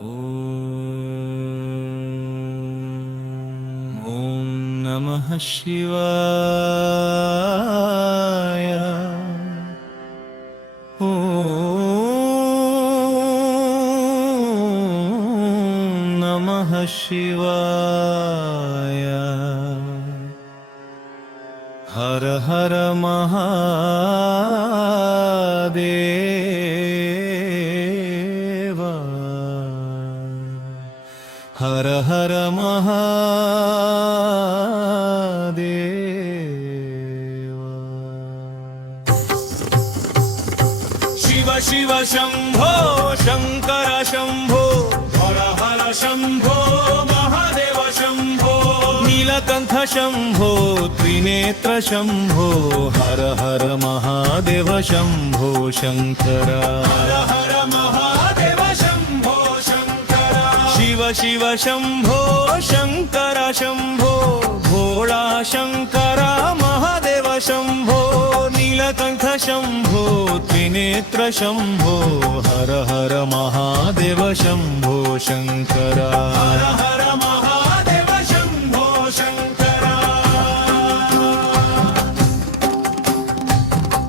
ఓం నమః శివాయ. ఓం నమః శివాయ. హర హర మహాదేవ. హర హర మహాదేవ. శివ శివ శంభో శంకర శంభో. హర హర శంభో మహాదేవ శంభో. నీలకంఠ శంభో త్రినేత్ర శంభో. హర హర మహాదేవ శంభో శంకర. హర హర మహాదేవ శంభో శంకర. శివ శివ శంభో శంకర శంభో. భోళా శంకర మహాదేవ శంభో. నీలకంఠ శంభో త్రినేత్ర శంభో. హర హర మహాదేవ శంభో శంకర. హర హర మహాదేవ శంభో శంకర.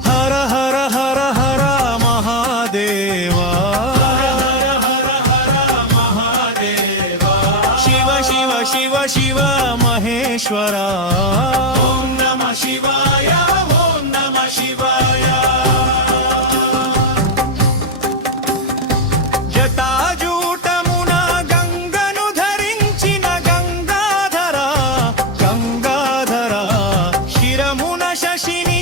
హర హర హర హర మహాదేవ. హర హర హర హర మహాదేవ. శివ శివ శివ శివ మహేశ్వర. ఓం నమః శివాయ. ఓం నమః శివాయ. జటాజూటమున గంగను ధరించిన గంగాధర గంగాధర. శిరమున శశిని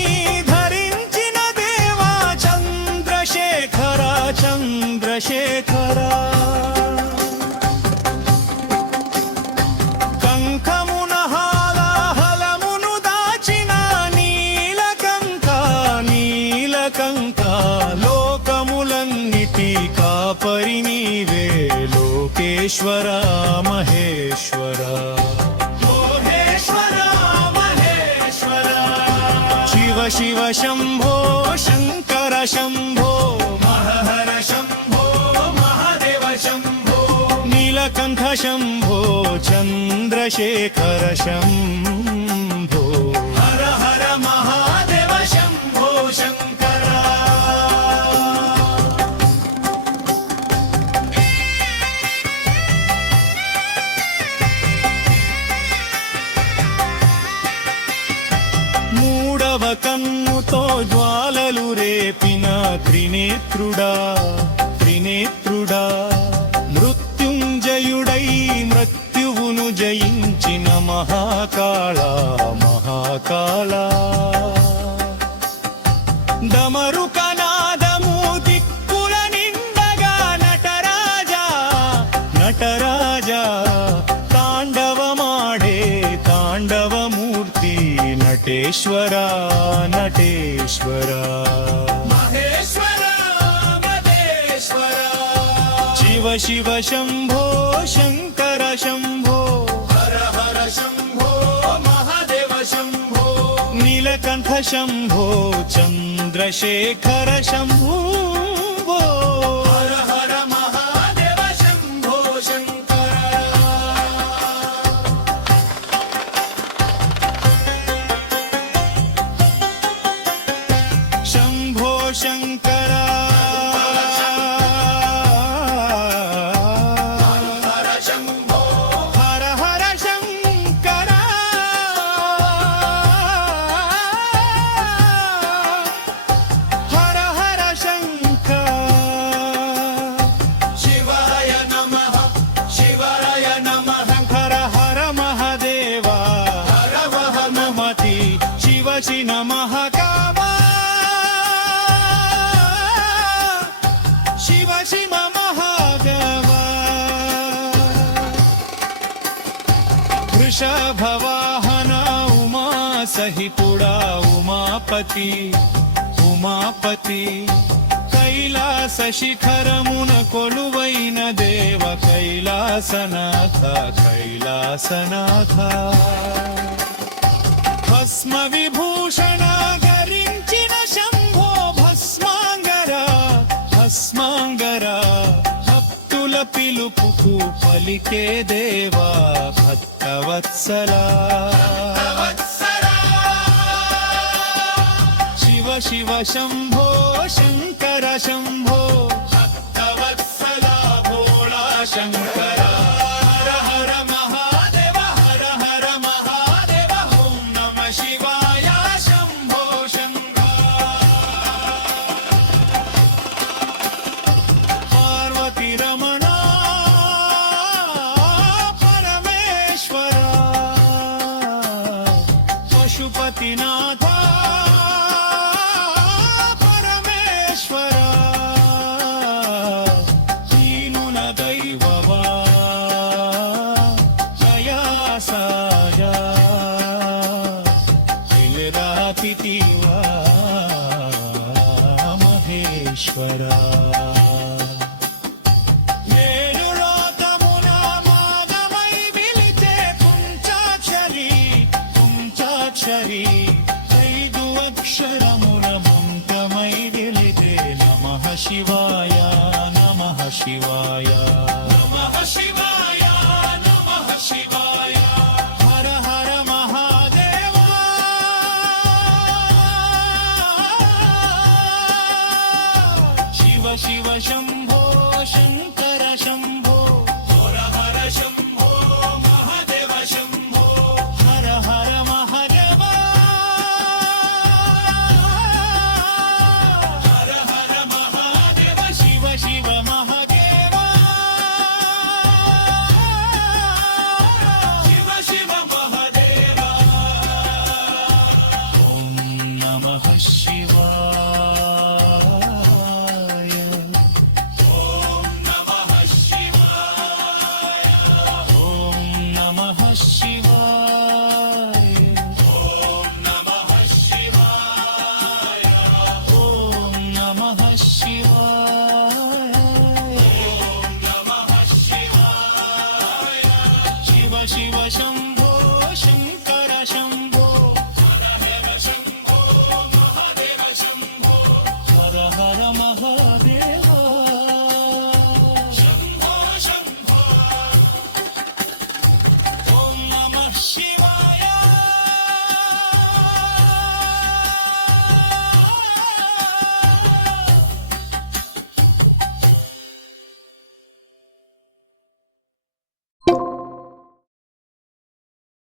ధరించిన దేవా చంద్రశేఖర చంద్రశేఖర. కంకమున హాలాహలమును దాచిన నీలకంఠ నీలకంఠ. లోకములన్నిటి కాపరి నీవే లోకేశ్వర మహేశ్వర. లోకేశ్వర మహేశ్వర. శివ శివ శంభో శంకర శంభో. హర హర శంభో మహాదేవ శంభో. నీలకంఠ శంభో చంద్రశేఖర శంభో. హర హర మహాదేవ శంభో శంకర. మూడవ కన్నుతో జ్వాలలు రేపిన త్రినేత్రుడా త్రినేత్రుడా. మృత్యుంజయుడై మృత్యువును జయించిన మహాకాళ మహాకాళ. డమరుకనాదము దిక్కుల నిండగా నటరాజా నటరాజా. తాండవమాడే తాండవమూర్తి నటేశ్వర నటేశ్వర. మహేశ్వర మహేశ్వర. శివ శివ శంభో శంకర శంభో. హర హర శంభో మహాదేవ శంభో. నీలకంఠ శంభో చంద్రశేఖర శంభో. హర హర మహాదేవ శంభో శంకర. శంభో శంకర. హర శంభో. హర హర శంకర. హర హర శంకర. శివాయ నమః శివాయ నమః. హర హర మహాదేవ. హర వహ నమతి శివ శి నమః కామ. శివ శివ మహాదేవ. వృషభవాహన ఉమా సహితుడా ఉమాపతి ఉమాపతి. కైలాస శిఖరమున కొలువైన దేవ కైలాసనాథ కైలాసనాథ. భస్మ విభూషణ ధరించిన శంభో భస్మాంగర భస్మాంగర. భక్తుల పిలుపు पलिके देवा भक्तवत्सला शिव शिव शंभो शंकर शंभो भक्तवत्सला भोळा शंकरा हर हर महादेव हर हर महादेव ओम नमः शिवाय शंभो शंकर पार्वती रमणा परमेश्वरा पशुपतिनाथा మహేశ్వరా క్షరి ఐదు అక్షరముల మంత్రమై వెలితే నమః శివాయ నమః శివాయ నమః శివాయ నమః శివాయ హర హర మహాదేవా శివ శివ శంభో